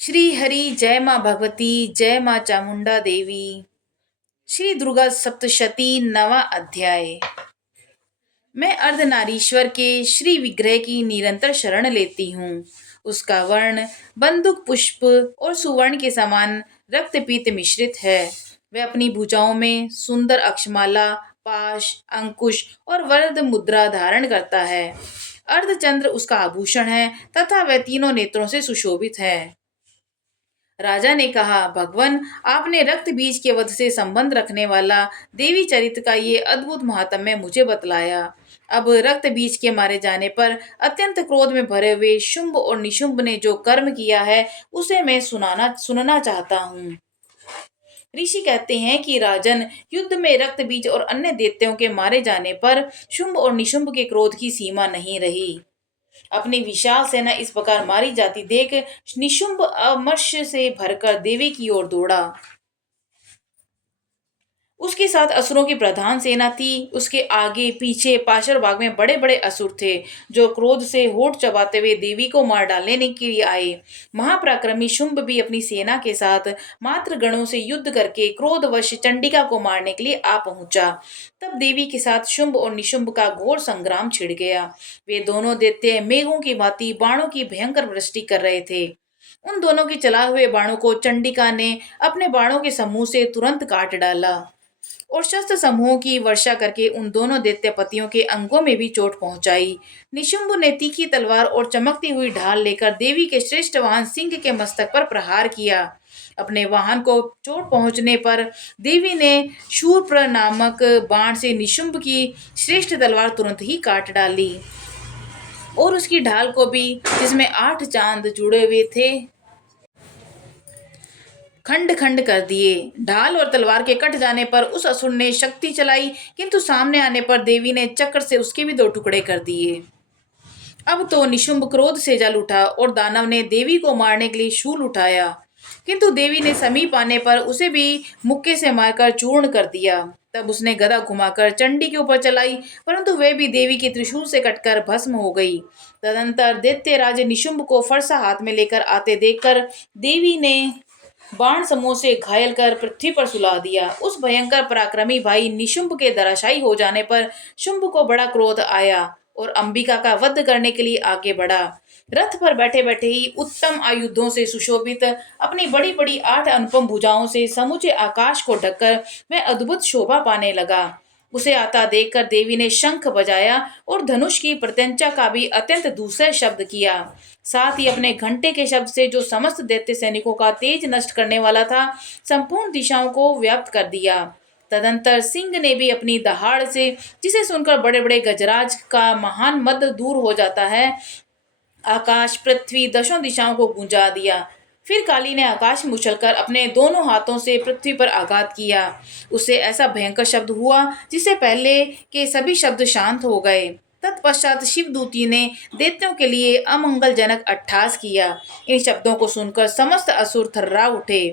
श्री हरि जय माँ भगवती जय माँ चामुंडा देवी। श्री दुर्गा सप्तशती नवा अध्याय। मैं अर्धनारीश्वर के श्री विग्रह की निरंतर शरण लेती हूँ। उसका वर्ण बंदूक पुष्प और सुवर्ण के समान रक्तपीत मिश्रित है। वह अपनी भुजाओं में सुंदर अक्षमाला, पाश, अंकुश और वरद मुद्रा धारण करता है। अर्धचंद्र उसका आभूषण है तथा वह तीनों नेत्रों से सुशोभित है। राजा ने कहा, भगवान, आपने रक्त बीज के वध से संबंध रखने वाला देवी चरित्र का ये अद्भुत महात्म्य मुझे बतलाया। अब रक्त बीज के मारे जाने पर अत्यंत क्रोध में भरे हुए शुंभ और निशुंभ ने जो कर्म किया है उसे मैं सुनना चाहता हूँ। ऋषि कहते हैं कि राजन, युद्ध में रक्त बीज और अन्य दैत्यों के मारे जाने पर शुंभ और निशुंभ के क्रोध की सीमा नहीं रही। अपनी विशाल सेना इस प्रकार मारी जाती देख निशुंभ अमर्ष से भरकर देवी की ओर दौड़ा। उसके साथ असुरों की प्रधान सेना थी। उसके आगे पीछे पाशर बाग में बड़े बड़े असुर थे जो क्रोध से होठ चबाते हुए देवी को मार डालने के लिए आए। महापराक्रमी शुंभ भी अपनी सेना के साथ मात्र गणों से युद्ध करके क्रोधवश चंडिका को मारने के लिए आ पहुंचा। तब देवी के साथ शुंभ और निशुंभ का घोर संग्राम छिड़ गया। वे दोनों दैत्य मेघों की भांति बाणों की भयंकर वृष्टि कर रहे थे। उन दोनों के चलाए हुए बाणों को चंडिका ने अपने बाणों के समूह से तुरंत काट डाला और शस्त्र समूहों की वर्षा करके उन दोनों दैत्यपतियों के अंगों में भी चोट पहुंचाई। निशुंभ ने तीखी तलवार और चमकती हुई ढाल लेकर देवी के श्रेष्ठ वाहन सिंह के मस्तक पर प्रहार किया। अपने वाहन को चोट पहुंचने पर देवी ने शूर्प्र नामक बाण से निशुंभ की श्रेष्ठ तलवार तुरंत ही काट डाली और उसकी ढाल को भी, जिसमें 8 चांद जुड़े हुए थे, खंड खंड कर दिए। ढाल और तलवार के कट जाने पर उस असुर ने शक्ति चलाई, किंतु सामने आने पर देवी ने चक्र से उसके भी 2 टुकड़े कर दिए। अब तो निशुंभ क्रोध से जल उठा और दानव ने देवी को मारने के लिए शूल उठाया, किंतु देवी ने समीप आने पर उसे भी मुक्के से मारकर चूर्ण कर दिया। तब उसने गदा घुमाकर चंडी के ऊपर चलाई, परंतु वह भी देवी के त्रिशूल से कटकर भस्म हो गई। तदंतर दैत्य राज निशुंभ को फरसा हाथ में लेकर आते देखकर देवी ने बाण समूह से घायल कर पृथ्वी पर सुला दिया। उस भयंकर पराक्रमी भाई निशुंभ के धराशायी हो जाने पर शुंभ को बड़ा क्रोध आया और अंबिका का वध करने के लिए आगे बढ़ा। रथ पर बैठे बैठे ही उत्तम आयुधों से सुशोभित अपनी बड़ी बड़ी 8 अनुपम भुजाओं से समूचे आकाश को ढककर वह अद्भुत शोभा पाने लगा। उसे आता देखकर देवी ने शंख बजाया और धनुष की प्रत्यंचा का भी अत्यंत दूसरे शब्द किया। साथ ही अपने घंटे के शब्द से, जो समस्त दैत्य सैनिकों का तेज नष्ट करने वाला था, संपूर्ण दिशाओं को व्याप्त कर दिया। तदंतर सिंह ने भी अपनी दहाड़ से, जिसे सुनकर बड़े बड़े गजराज का महान मद दूर हो जाता है, आकाश पृथ्वी दशों दिशाओं को गूंजा दिया। फिर काली ने आकाश में उछलकर अपने दोनों हाथों से पृथ्वी पर आघात किया। उससे ऐसा भयंकर शब्द हुआ जिससे पहले के सभी शब्द शांत हो गए। तत्पश्चात शिवदूती ने दैत्यों के लिए अमंगलजनक अट्टहास किया। इन शब्दों को सुनकर समस्त असुर थर्रा उठे,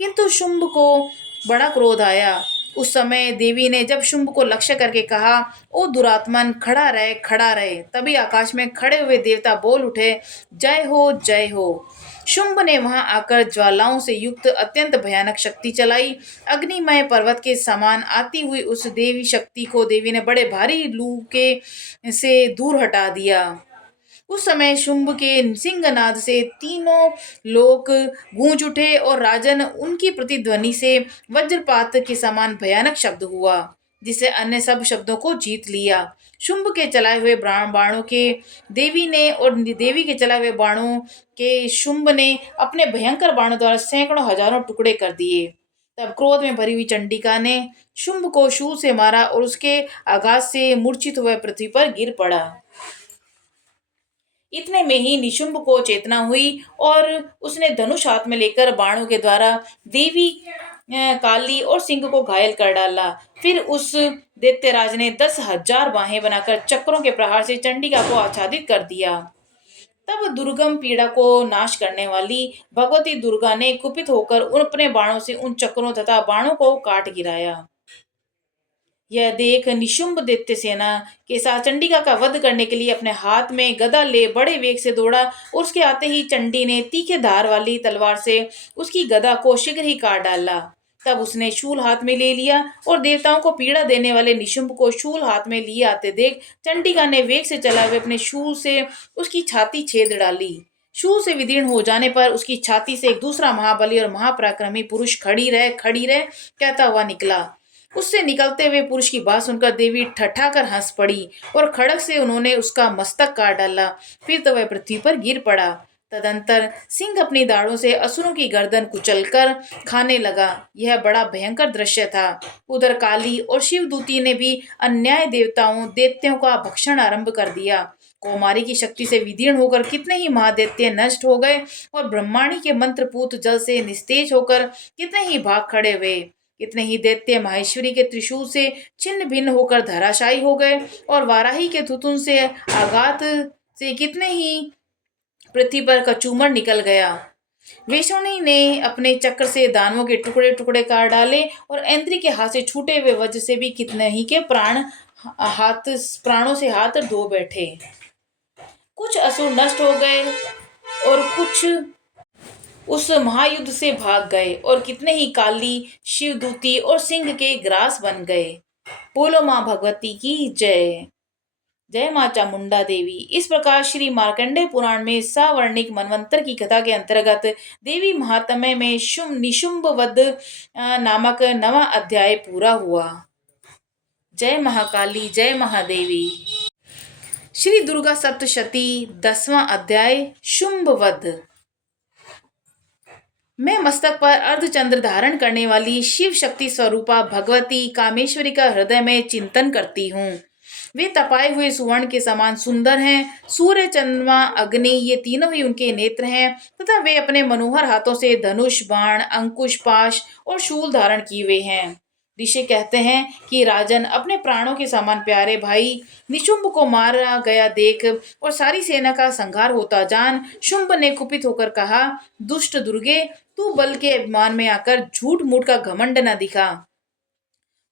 किंतु शुंभ को बड़ा क्रोध आया। उस समय देवी ने जब शुंभ को लक्ष्य करके कहा, ओ दुरात्मन, खड़ा रहे खड़ा रहे, तभी आकाश में खड़े हुए देवता बोल उठे, जय हो जय हो। शुंभ ने वहां आकर ज्वालाओं से युक्त अत्यंत भयानक शक्ति चलाई। अग्निमय पर्वत के समान आती हुई उस देवी शक्ति को देवी ने बड़े भारी लू के से दूर हटा दिया। उस समय शुंभ के सिंहनाद से तीनों लोक गूंज उठे और राजन, उनकी प्रतिध्वनि से वज्रपात के समान भयानक शब्द हुआ, जिसे अन्य सब शब्दों को जीत लिया। शुंभ के चलाए हुए बाणों के देवी ने और देवी के चलाए हुए बाणों के शुंभ ने अपने भयंकर बाणों द्वारा सैकड़ों हजारों टुकड़े कर दिए। तब क्रोध में भरी हुई चंडिका ने शुंभ को शूल से मारा और उसके आघात से मूर्छित हुए पृथ्वी पर गिर पड़ा। इतने में ही निशुंभ को चेतना हुई और उसने धनुष हाथ में लेकर बाणों के द्वारा देवी काली और सिंह को घायल कर डाला। फिर उस दैत्यराज ने 10,000 बाहें बनाकर चक्रों के प्रहार से चंडिका को आच्छादित कर दिया। तब दुर्गम पीड़ा को नाश करने वाली भगवती दुर्गा ने कुपित होकर उन अपने बाणों से उन चक्रों तथा बाणों को काट गिराया। यह देख निशुंभ दैत्य सेना के साथ चंडिका का वध करने के लिए अपने हाथ में गदा ले बड़े वेग से दौड़ा और उसके आते ही चंडी ने तीखे धार वाली तलवार से उसकी गदा को शीघ्र ही काट डाला। तब उसने शूल हाथ में ले लिया और देवताओं को पीड़ा देने वाले निशुंभ को शूल हाथ में लिए आते देख चंडिका ने वेग से चलाए हुए अपने शूल से उसकी छाती छेद डाली। शूल से विदीर्ण हो जाने पर उसकी छाती से एक दूसरा महाबली और महापराक्रमी पुरुष खड़ी रह कहता हुआ निकला। उससे निकलते हुए पुरुष की बात सुनकर देवी ठठाकर हंस पड़ी और खड़ग से उन्होंने उसका मस्तक काट डाला। फिर तो वह पृथ्वी पर गिर पड़ा। तदंतर सिंह अपनी दाढ़ों से असुरों की गर्दन कुचलकर खाने लगा। यह बड़ा भयंकर दृश्य था। उधर काली और शिवदूती ने भी अन्याय देवताओं दैत्यों का भक्षण आरंभ कर दिया। कौमारी की शक्ति से विदीर्ण होकर कितने ही महादैत्य नष्ट हो गए और ब्रह्माणी के मंत्रपूत जल से निस्तेज होकर कितने ही भाग खड़े हुए। कितने ही दैत्य माहेश्वरी के त्रिशूल से छिन्न भिन्न होकर धराशायी हो गए और वाराही के थुथुन से आघात से कितने ही पृथ्वी पर कचूमर निकल गया। वेशोनी ने अपने चक्र से दानवों के टुकड़े टुकड़े काट डाले और इंद्री के हाथ से छूटे हुए वज्र से भी कितने ही के प्राणों से हाथ धो बैठे। कुछ असुर नष्ट हो गए और कुछ उस महायुद्ध से भाग गए और कितने ही काली शिवदूती और सिंह के ग्रास बन गए। बोलो माँ भगवती की जय। जय माँ चामुंडा देवी। इस प्रकार श्री मार्कंडेय पुराण में सावर्णिक मनवंतर की कथा के अंतर्गत देवी महात्म्य में निशुंभ वध नामक नवा अध्याय पूरा हुआ। जय महाकाली, जय महादेवी। श्री दुर्गा सप्तशती 10वां अध्याय शुंभ वध। मैं मस्तक पर अर्धचंद्र धारण करने वाली शिव शक्ति स्वरूपा भगवती कामेश्वरी का हृदय में चिंतन करती हूँ। वे तपाए हुए सुवर्ण के समान सुंदर हैं। सूर्य, चंद्रमा, अग्नि ये तीनों ही उनके नेत्र हैं तथा वे अपने मनोहर हाथों से धनुष, बाण, अंकुश, पाश और शूल धारण किए हुए हैं। ऋषि कहते हैं कि राजन, अपने प्राणों के समान प्यारे भाई निशुंभ को मारा गया देख और सारी सेना का संहार होता जान शुंभ ने कुपित होकर कहा, दुष्ट दुर्गे, तू बल के अभिमान में आकर झूठ मूठ का घमंड न दिखा।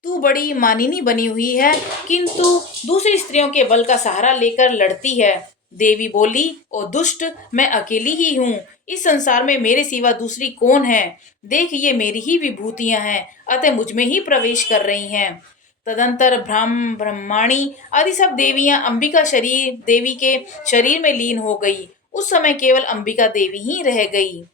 तू बड़ी मानिनी बनी हुई है किंतु दूसरी स्त्रियों के बल का सहारा लेकर लड़ती है। देवी बोली, ओ दुष्ट, मैं अकेली ही हूँ। इस संसार में मेरे सिवा दूसरी कौन है? देख, ये मेरी ही विभूतियां हैं, अतः मुझ में ही प्रवेश कर रही हैं। तदंतर ब्रह्माणी आदि सब देवियां अंबिका देवी के शरीर में लीन हो गई। उस समय केवल अंबिका देवी ही रह गई।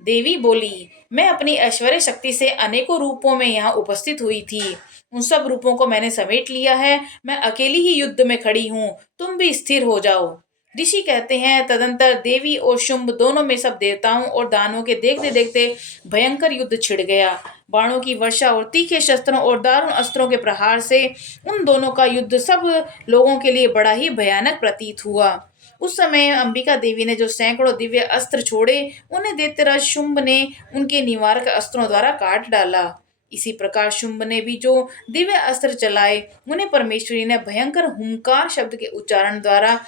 देवी बोली, मैं अपनी ऐश्वर्य शक्ति से अनेकों रूपों में यहाँ उपस्थित हुई थी। उन सब रूपों को मैंने समेट लिया है। मैं अकेली ही युद्ध में खड़ी हूँ, तुम भी स्थिर हो जाओ। ऋषि कहते हैं, तदंतर देवी और शुंभ दोनों में सब देवताओं और दानवों के देखते देखते भयंकर युद्ध छिड़ गया। बाणों की वर्षा और तीखे शस्त्रों और दारुण अस्त्रों के प्रहार से उन दोनों का युद्ध सब लोगों के लिए बड़ा ही भयानक प्रतीत हुआ। उस समय अंबिका देवी ने जो सैकड़ों दिव्य अस्त्र छोड़े, उन्हें दैत्यराज शुंभ ने उनके निवारक अस्त्रों द्वारा काट डाला। इसी प्रकार शुंभ ने भी जो दिव्य अस्त्र चलाए, उन्हें परमेश्वरी ने भयंकर हुंकार शब्द के उच्चारण द्वारा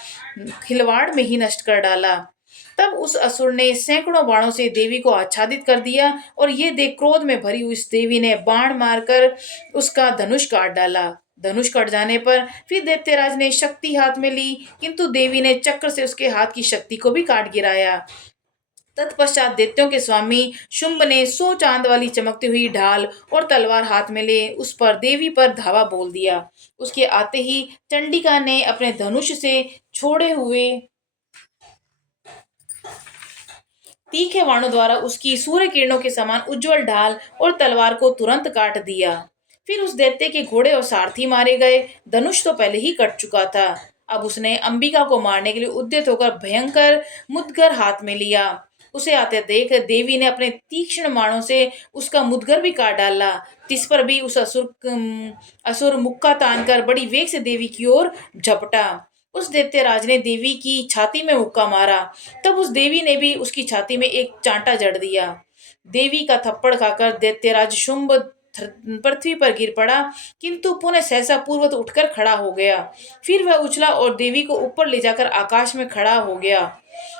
खिलवाड़ में ही नष्ट कर डाला। तब उस असुर ने सैकड़ों बाणों से देवी को आच्छादित कर दिया और ये देख क्रोध में भरी हुई इस देवी ने बाण मारकर उसका धनुष काट डाला। धनुष कट जाने पर फिर दैत्यराज ने शक्ति हाथ में ली, किंतु देवी ने चक्र से उसके हाथ की शक्ति को भी काट गिराया। तत्पश्चात दैत्यों के स्वामी शुंभ ने 100 चांद वाली चमकती हुई ढाल और तलवार हाथ में ले उस पर देवी पर धावा बोल दिया। उसके आते ही चंडिका ने अपने धनुष से छोड़े हुए तीखे बाणों द्वारा उसकी सूर्य किरणों के समान उज्जवल ढाल और तलवार को तुरंत काट दिया। फिर उस दैत्य के घोड़े और सारथी मारे गए। धनुष तो पहले ही कट चुका था। अब उसने अंबिका को मारने के लिए उद्यत होकर भयंकर मुद्गर हाथ में लिया। उसे आते देख देवी ने अपने तीक्ष्ण बाणों से उसका मुद्गर भी काट डाला। तिस पर भी उस असुर मुक्का तानकर बड़ी वेग से देवी की ओर झपटा। उस दैत्यराज ने देवी की छाती में मुक्का मारा। तब उस देवी ने भी उसकी छाती में एक चांटा जड़ दिया। देवी का थप्पड़ खाकर दैत्यराज शुंभ पृथ्वी पर गिर पड़ा, किंतु पुनः सहसा पूर्वत उठकर खड़ा हो गया। फिर वह उछला और देवी को ऊपर ले जाकर आकाश में खड़ा हो गया।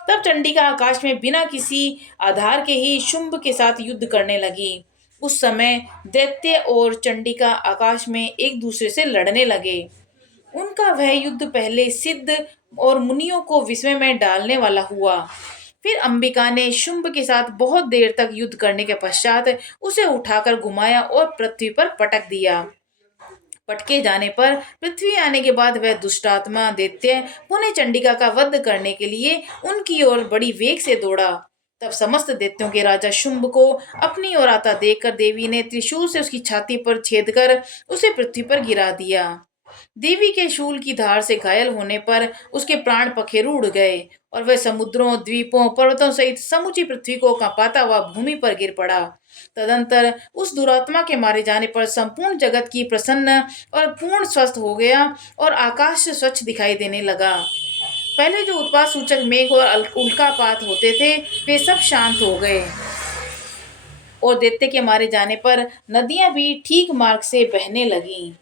तब चंडिका आकाश में बिना किसी आधार के ही शुंभ के साथ युद्ध करने लगी। उस समय दैत्य और चंडिका आकाश में एक दूसरे से लड़ने लगे। उनका वह युद्ध पहले सिद्ध और मुनियों को विस्मय में डालने वाला हुआ। फिर अंबिका ने शुंभ के साथ बहुत देर तक युद्ध करने के पश्चात उसे उठाकर घुमाया और पृथ्वी पर पटक दिया। पटके जाने पर पृथ्वी आने के बाद वह दुष्टात्मा दैत्य पुनः चंडिका का वध करने के लिए उनकी ओर बड़ी वेग से दौड़ा। तब समस्त दैत्यों के राजा शुंभ को अपनी ओर आता देखकर देवी ने त्रिशूल से उसकी छाती पर छेद कर उसे पृथ्वी पर गिरा दिया। देवी के शूल की धार से घायल होने पर उसके प्राण पखेरु उड़ गए और वह समुद्रों, द्वीपों, पर्वतों सहित समूची पृथ्वी को कांपाता हुआ भूमि पर गिर पड़ा। तदंतर उस दुरात्मा के मारे जाने पर संपूर्ण जगत की प्रसन्न और पूर्ण स्वस्थ हो गया और आकाश स्वच्छ दिखाई देने लगा। पहले जो उत्पात सूचक मेघ और उल्कापात होते थे वे सब शांत हो गए और दैत्य के मारे जाने पर नदियां भी ठीक मार्ग से बहने लगीं।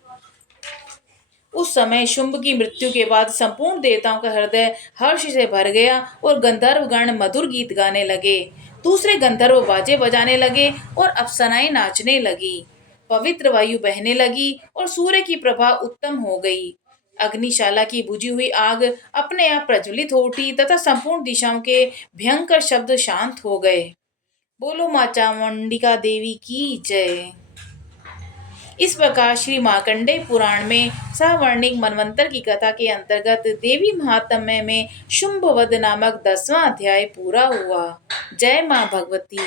उस समय शुंभ की मृत्यु के बाद संपूर्ण देवताओं का हृदय हर्ष से भर गया और गंधर्व गण मधुर गीत गाने लगे। दूसरे गंधर्व बाजे बजाने लगे और अप्सराएं नाचने लगी। पवित्र वायु बहने लगी और सूर्य की प्रभा उत्तम हो गई। अग्निशाला की बुझी हुई आग अपने आप प्रज्वलित हो उठी तथा संपूर्ण दिशाओं के भयंकर शब्द शांत हो गए। बोलो माँ चामुंडिका देवी की जय। इस प्रकार श्री मार्कंडेय पुराण में सवर्णिक मनवंतर की कथा के अंतर्गत देवी महात्म्य में शुंभवध नामक 10वां अध्याय पूरा हुआ। जय मां भगवती।